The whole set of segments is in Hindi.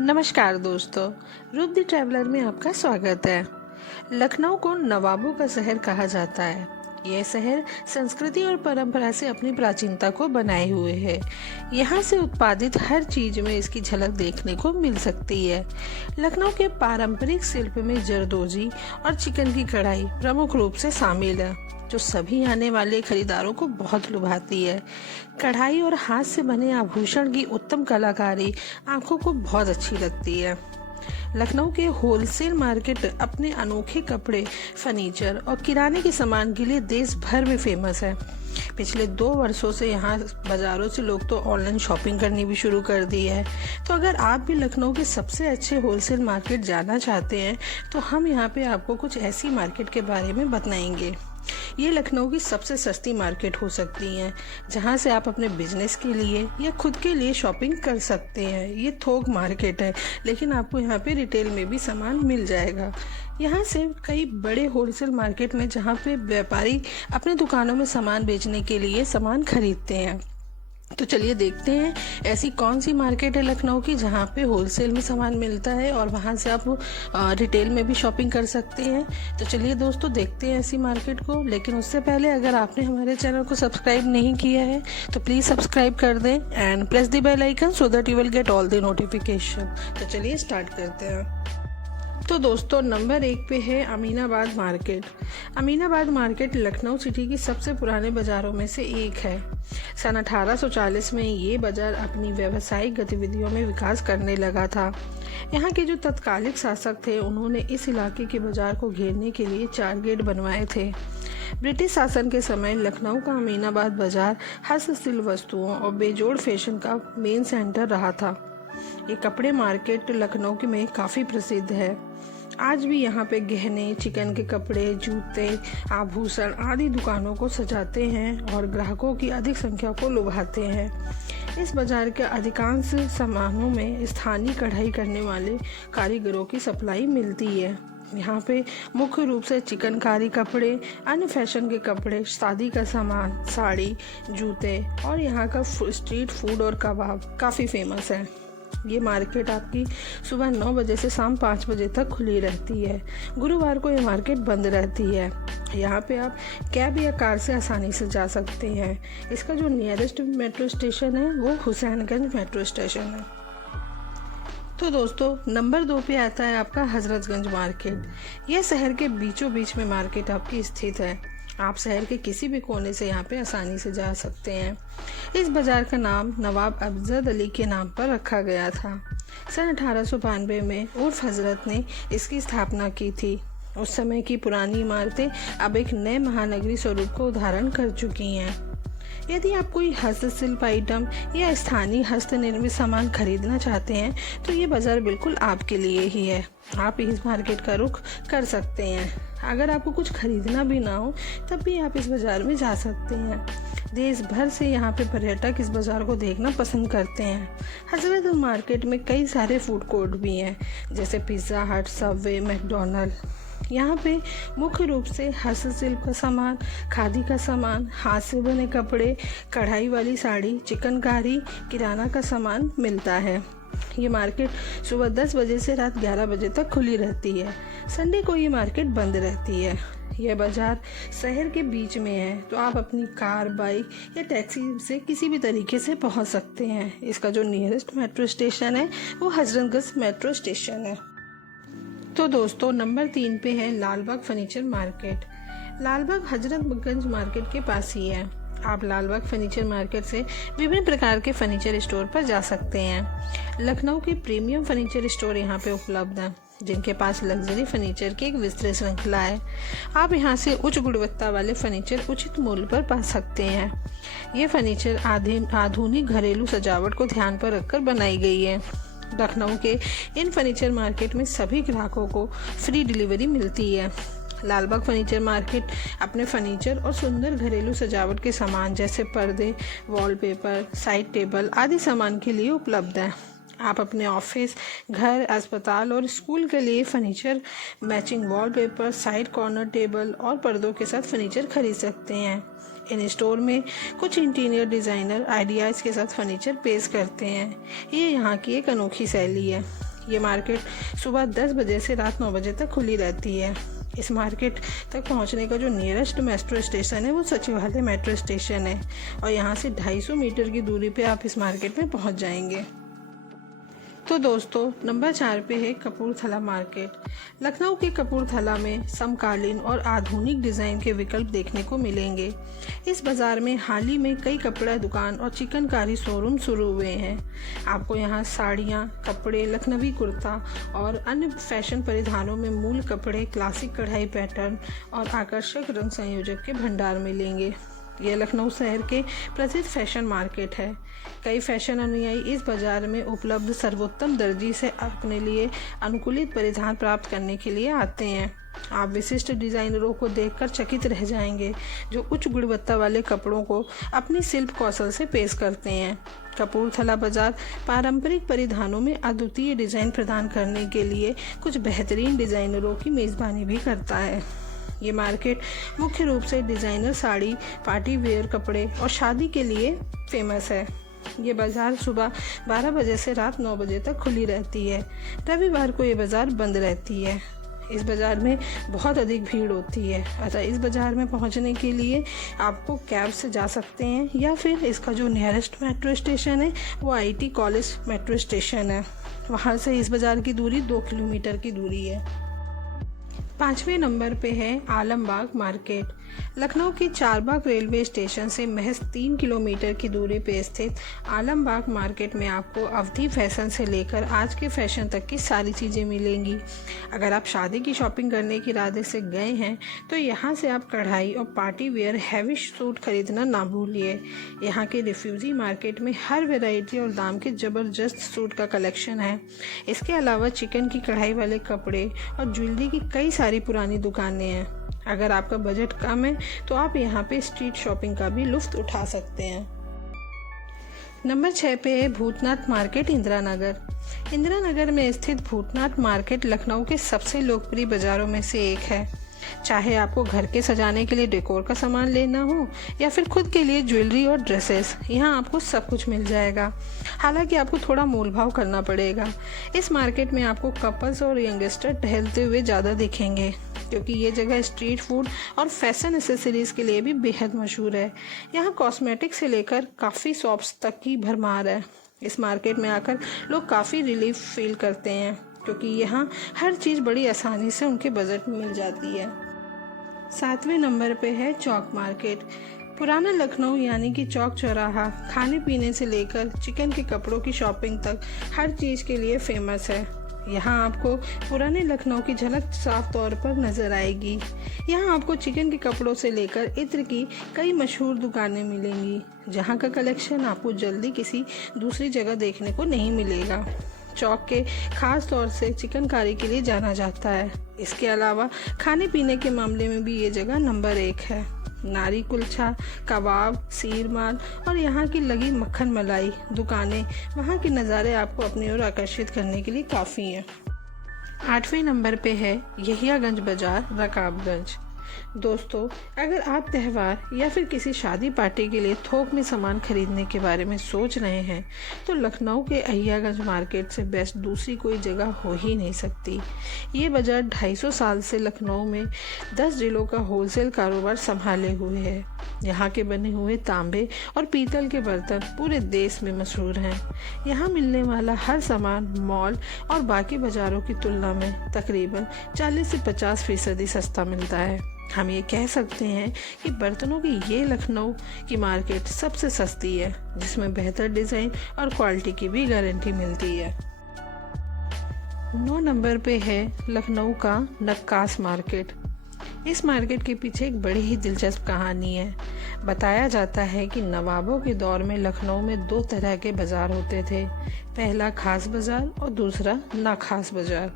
नमस्कार दोस्तों, रूप द ट्रैवलर में आपका स्वागत है। लखनऊ को नवाबों का शहर कहा जाता है। यह शहर संस्कृति और परंपरा से अपनी प्राचीनता को बनाए हुए है। यहाँ से उत्पादित हर चीज में इसकी झलक देखने को मिल सकती है। लखनऊ के पारंपरिक शिल्प में जरदोजी और चिकन की कढ़ाई प्रमुख रूप से शामिल है, जो सभी आने वाले खरीदारों को बहुत लुभाती है। कढ़ाई और हाथ से बने आभूषण की उत्तम कलाकारी आंखों को बहुत अच्छी लगती है। लखनऊ के होलसेल मार्केट अपने अनोखे कपड़े, फर्नीचर और किराने के सामान के लिए देश भर में फेमस है। पिछले 2 वर्षों से यहाँ बाजारों से लोग तो ऑनलाइन शॉपिंग करनी भी शुरू कर दी है। तो अगर आप भी लखनऊ के सबसे अच्छे होलसेल मार्केट जाना चाहते हैं तो हम यहाँ पे आपको कुछ ऐसी मार्केट के बारे में बताएंगे। ये लखनऊ की सबसे सस्ती मार्केट हो सकती है, जहाँ से आप अपने बिजनेस के लिए या खुद के लिए शॉपिंग कर सकते हैं। ये थोक मार्केट है, लेकिन आपको यहाँ पे रिटेल में भी सामान मिल जाएगा। यहाँ से कई बड़े होलसेल मार्केट में जहाँ पे व्यापारी अपने दुकानों में सामान बेचने के लिए सामान खरीदते हैं। तो चलिए देखते हैं ऐसी कौन सी मार्केट है लखनऊ की जहाँ पे होलसेल में सामान मिलता है और वहाँ से आप रिटेल में भी शॉपिंग कर सकते हैं। तो चलिए दोस्तों देखते हैं ऐसी मार्केट को। लेकिन उससे पहले अगर आपने हमारे चैनल को सब्सक्राइब नहीं किया है तो प्लीज़ सब्सक्राइब कर दें and press the bell icon so that you will get all the notification. तो चलिए स्टार्ट करते हैं। तो दोस्तों नंबर 1 पे है Aminabad market. Aminabad market Lucknow city की सबसे पुराने बाज़ारों में से एक है। सन 1840 में ये बाज़ार अपनी व्यावसायिक गतिविधियों में विकास करने लगा था। यहाँ के जो तत्कालिक शासक थे उन्होंने इस इलाके के बाज़ार को घेरने के लिए 4 गेट बनवाए थे। ब्रिटिश शासन के समय लखनऊ का अमीनाबाद बाज़ार हस्तशिल्प वस्तुओं और बेजोड़ फैशन का मेन सेंटर रहा था। ये कपड़े मार्केट लखनऊ की में काफ़ी प्रसिद्ध है। आज भी यहाँ पे गहने, चिकन के कपड़े, जूते, आभूषण आदि दुकानों को सजाते हैं और ग्राहकों की अधिक संख्या को लुभाते हैं। इस बाजार के अधिकांश सामानों में स्थानीय कढ़ाई करने वाले कारीगरों की सप्लाई मिलती है। यहाँ पे मुख्य रूप से चिकनकारी कपड़े, अन्य फैशन के कपड़े, शादी का सामान, साड़ी, जूते और यहाँ का स्ट्रीट फूड और कबाब काफ़ी फेमस है। ये मार्केट आपकी सुबह 9 बजे से शाम 5 बजे तक खुली रहती है। गुरुवार को ये मार्केट बंद रहती है। यहाँ पे आप कैब या कार से आसानी से जा सकते हैं। इसका जो नियरेस्ट मेट्रो स्टेशन है वो हुसैनगंज मेट्रो स्टेशन है। तो दोस्तों नंबर 2 पे आता है आपका हजरतगंज मार्केट। यह शहर के बीचों बीच में मार्केट आपकी स्थित है। आप शहर के किसी भी कोने से यहाँ पे आसानी से जा सकते हैं। इस बाज़ार का नाम नवाब अफजल अली के नाम पर रखा गया था। सन 1892 में उर्फ हजरत ने इसकी स्थापना की थी। उस समय की पुरानी इमारतें अब एक नए महानगरी स्वरूप को धारण कर चुकी हैं। यदि आप कोई हस्तशिल्प आइटम या स्थानीय हस्त निर्मित सामान खरीदना चाहते हैं तो ये बाज़ार बिल्कुल आपके लिए ही है। आप इस मार्केट का रुख कर सकते हैं। अगर आपको कुछ खरीदना भी ना हो तब भी आप इस बाज़ार में जा सकते हैं। देश भर से यहाँ पे पर्यटक इस बाज़ार को देखना पसंद करते हैं। हजरत मार्केट में कई सारे फूड कोर्ट भी हैं, जैसे पिज़्ज़ा हट, सबवे, मैकडोनल्ड। यहाँ पे मुख्य रूप से हस्तशिल्प का सामान, खादी का सामान, हाथ से बने कपड़े, कढ़ाई वाली साड़ी, चिकनकारी, किराना का सामान मिलता है। ये मार्केट सुबह 10 बजे से रात 11 बजे तक खुली रहती है। संडे को ये मार्केट बंद रहती है। यह बाज़ार शहर के बीच में है, तो आप अपनी कार, बाइक या टैक्सी से किसी भी तरीके से पहुंच सकते हैं। इसका जो नियरेस्ट मेट्रो स्टेशन है वो हजरतगंज मेट्रो स्टेशन है। तो दोस्तों नंबर 3 पे है Lalbagh furniture market. Lalbagh Hazratganj market के पास ही है। आप लालबाग फर्नीचर मार्केट से विभिन्न प्रकार के फर्नीचर स्टोर पर जा सकते हैं। लखनऊ के प्रीमियम फर्नीचर स्टोर यहाँ पे उपलब्ध हैं, जिनके पास लग्जरी फर्नीचर की एक विस्तृत श्रृंखला है। आप यहाँ से उच्च गुणवत्ता वाले फर्नीचर उचित मूल्य पर पा सकते हैं। ये फर्नीचर आधुनिक घरेलू सजावट को ध्यान पर रखकर बनाई गई है। लखनऊ के इन फर्नीचर मार्केट में सभी ग्राहकों को फ्री डिलीवरी मिलती है। लालबाग फर्नीचर मार्केट अपने फर्नीचर और सुंदर घरेलू सजावट के सामान जैसे पर्दे, वॉलपेपर, साइड टेबल आदि सामान के लिए उपलब्ध है। आप अपने ऑफिस, घर, अस्पताल और स्कूल के लिए furniture, matching wallpaper, side corner table और पर्दों के साथ फर्नीचर खरीद सकते हैं। इन स्टोर में कुछ इंटीरियर डिज़ाइनर आइडियाज़ के साथ फर्नीचर पेश करते हैं। ये यहाँ की एक अनोखी शैली है। ये मार्केट सुबह 10 बजे से रात 9 बजे तक खुली रहती है। इस मार्केट तक पहुंचने का जो नियरेस्ट मेट्रो स्टेशन है वो सचिवालय मेट्रो स्टेशन है और यहाँ से 250 मीटर की दूरी पे आप इस मार्केट में पहुंच जाएंगे। तो दोस्तों, नंबर 4 पे है कपूरथला मार्केट। लखनऊ के कपूरथला में समकालीन और आधुनिक डिज़ाइन के विकल्प देखने को मिलेंगे। इस बाज़ार में हाल ही में कई कपड़ा दुकान और चिकनकारी शोरूम शुरू हुए हैं। आपको यहाँ साड़ियाँ, कपड़े, लखनवी कुर्ता और अन्य फैशन परिधानों में मूल कपड़े, क्लासिक कढ़ाई पैटर्न और आकर्षक रंग संयोजक के भंडार मिलेंगे। यह लखनऊ शहर के प्रसिद्ध फैशन मार्केट है। कई फैशन अनुयायी इस बाजार में उपलब्ध सर्वोत्तम दर्जी से अपने लिए अनुकूलित परिधान प्राप्त करने के लिए आते हैं। आप विशिष्ट डिज़ाइनरों को देखकर चकित रह जाएंगे, जो उच्च गुणवत्ता वाले कपड़ों को अपनी शिल्प कौशल से पेश करते हैं। कपूरथला बाजार पारंपरिक परिधानों में अद्वितीय डिज़ाइन प्रदान करने के लिए कुछ बेहतरीन डिज़ाइनरों की मेज़बानी भी करता है। ये मार्केट मुख्य रूप से डिज़ाइनर साड़ी, पार्टी वेयर कपड़े और शादी के लिए फेमस है। ये बाज़ार सुबह 12 बजे से रात 9 बजे तक खुली रहती है। रविवार को ये बाज़ार बंद रहती है। इस बाज़ार में बहुत अधिक भीड़ होती है, अतः इस बाज़ार में पहुंचने के लिए आपको कैब से जा सकते हैं या फिर इसका जो नियरेस्ट मेट्रो स्टेशन है वो IIT कॉलेज मेट्रो स्टेशन है। वहाँ से इस बाज़ार की दूरी 2 किलोमीटर की दूरी है। 5वें नंबर पे है आलमबाग मार्केट। लखनऊ के चारबाग रेलवे स्टेशन से महज 3 किलोमीटर की दूरी पे स्थित आलमबाग मार्केट में आपको अवधी फैशन से लेकर आज के फैशन तक की सारी चीज़ें मिलेंगी। अगर आप शादी की शॉपिंग करने के इरादे से गए हैं तो यहाँ से आप कढ़ाई और पार्टी वेयर हैवी सूट खरीदना ना भूलिए। यहाँ के रिफ्यूजी मार्केट में हर वैरायटी और दाम के ज़बरदस्त सूट का कलेक्शन है। इसके अलावा चिकन की कढ़ाई वाले कपड़े और ज्वेलरी की कई सारी पुरानी दुकानें हैं। अगर आपका बजट कम है तो आप यहाँ पे स्ट्रीट शॉपिंग का भी लुत्फ उठा सकते हैं। नंबर 6 पे है भूतनाथ मार्केट इंदिरा नगर। इंदिरा नगर में स्थित भूतनाथ मार्केट लखनऊ के सबसे लोकप्रिय बाज़ारों में से एक है। चाहे आपको घर के सजाने के लिए डेकोर का सामान लेना हो या फिर खुद के लिए ज्वेलरी और ड्रेसेस, यहाँ आपको सब कुछ मिल जाएगा। हालांकि आपको थोड़ा मोल भाव करना पड़ेगा। इस मार्केट में आपको कपल्स और यंगस्टर टहलते हुए ज़्यादा दिखेंगे, क्योंकि ये जगह स्ट्रीट फूड और फैशन एसेसरीज़ के लिए भी बेहद मशहूर है। यहाँ कॉस्मेटिक से लेकर काफ़ी शॉप्स तक की भरमार है। इस मार्केट में आकर लोग काफ़ी रिलीफ फील करते हैं, क्योंकि यहाँ हर चीज़ बड़ी आसानी से उनके बजट में मिल जाती है। 7वें नंबर पे है चौक मार्केट। पुराना लखनऊ यानी कि चौक चौराहा खाने पीने से लेकर चिकन के कपड़ों की शॉपिंग तक हर चीज़ के लिए फेमस है। यहाँ आपको पुराने लखनऊ की झलक साफ तौर पर नज़र आएगी। यहाँ आपको चिकन के कपड़ों से लेकर इत्र की कई मशहूर दुकानें मिलेंगी, जहाँ का कलेक्शन आपको जल्दी किसी दूसरी जगह देखने को नहीं मिलेगा। चौक के खास तौर से चिकनकारी के लिए जाना जाता है। इसके अलावा खाने पीने के मामले में भी ये जगह नंबर 1 है। नारी कुलचा, कबाब, सीरमाल और यहाँ की लगी मक्खन मलाई दुकानें, वहाँ के नज़ारे आपको अपनी ओर आकर्षित करने के लिए काफ़ी हैं। 8वें नंबर पे है यहियागंज बाज़ार, रकाबगंज। दोस्तों, अगर आप त्यौहार या फिर किसी शादी पार्टी के लिए थोक में सामान खरीदने के बारे में सोच रहे हैं तो लखनऊ के अहियागंज मार्केट से बेस्ट दूसरी कोई जगह हो ही नहीं सकती। ये बाज़ार 250 साल से लखनऊ में 10 जिलों का होलसेल कारोबार संभाले हुए है। यहाँ के बने हुए तांबे और पीतल के बर्तन पूरे देश में मशहूर हैं। यहाँ मिलने वाला हर सामान मॉल और बाकी बाज़ारों की तुलना में तकरीबन 40 से 50% सस्ता मिलता है। हम ये कह सकते हैं कि बर्तनों की ये लखनऊ की मार्केट सबसे सस्ती है, जिसमें बेहतर डिज़ाइन और क्वालिटी की भी गारंटी मिलती है। 9 नंबर पे है लखनऊ का नक्कास मार्केट। इस मार्केट के पीछे एक बड़ी ही दिलचस्प कहानी है। बताया जाता है कि नवाबों के दौर में लखनऊ में 2 तरह के बाज़ार होते थे। पहला खास बाज़ार और दूसरा नाखास बाज़ार।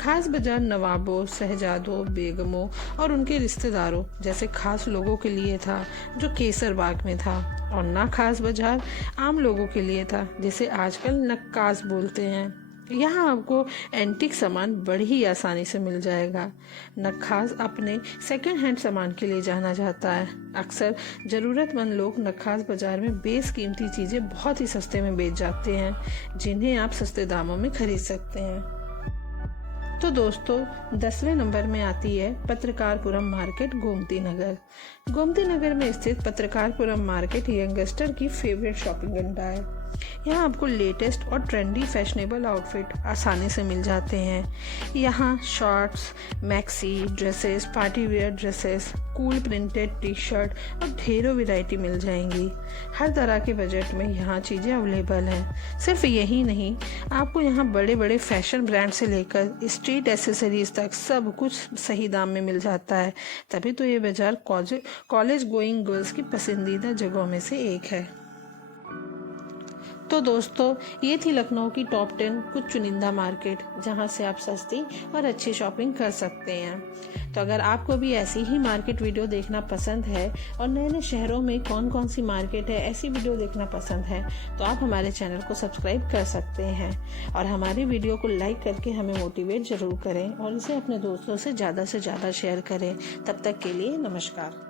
खास बाज़ार नवाबों, शहजादों, बेगमों और उनके रिश्तेदारों जैसे खास लोगों के लिए था, जो केसर बाग में था, और ना खास बाज़ार आम लोगों के लिए था, जिसे आजकल नक्कास बोलते हैं। यहाँ आपको एंटीक सामान बड़ी ही आसानी से मिल जाएगा। नक्खास अपने सेकंड हैंड सामान के लिए जाना जाता है। अक्सर ज़रूरतमंद लोग नक्खास बाजार में बेशकीमती चीज़ें बहुत ही सस्ते में बेच जाते हैं, जिन्हें आप सस्ते दामों में खरीद सकते हैं। तो दोस्तों 10वें नंबर में आती है पत्रकारपुरम मार्केट, गोमती नगर। गोमती नगर में स्थित पत्रकारपुरम मार्केट यंगस्टर की फेवरेट शॉपिंग अड्डा है। यहाँ आपको लेटेस्ट और ट्रेंडी फैशनेबल आउटफिट आसानी से मिल जाते हैं। यहाँ shorts, maxi dresses, party wear dresses, cool printed T shirt और ढेरों वैरायटी मिल जाएंगी। हर तरह के बजट में यहाँ चीज़ें अवेलेबल हैं। सिर्फ यही नहीं, आपको यहाँ बड़े बड़े फैशन ब्रांड से लेकर स्ट्रीट एसेसरीज तक सब कुछ सही दाम में मिल जाता है। तभी तो ये बाजार कॉलेज गोइंग गर्ल्स की पसंदीदा जगहों में से एक है। तो दोस्तों ये थी लखनऊ की टॉप 10 कुछ चुनिंदा मार्केट, जहां से आप सस्ती और अच्छी शॉपिंग कर सकते हैं। तो अगर आपको भी ऐसी ही मार्केट वीडियो देखना पसंद है और नए नए शहरों में कौन कौन सी मार्केट है ऐसी वीडियो देखना पसंद है, तो आप हमारे चैनल को सब्सक्राइब कर सकते हैं और हमारी वीडियो को लाइक करके हमें मोटिवेट ज़रूर करें और इसे अपने दोस्तों से ज़्यादा शेयर करें। तब तक के लिए नमस्कार।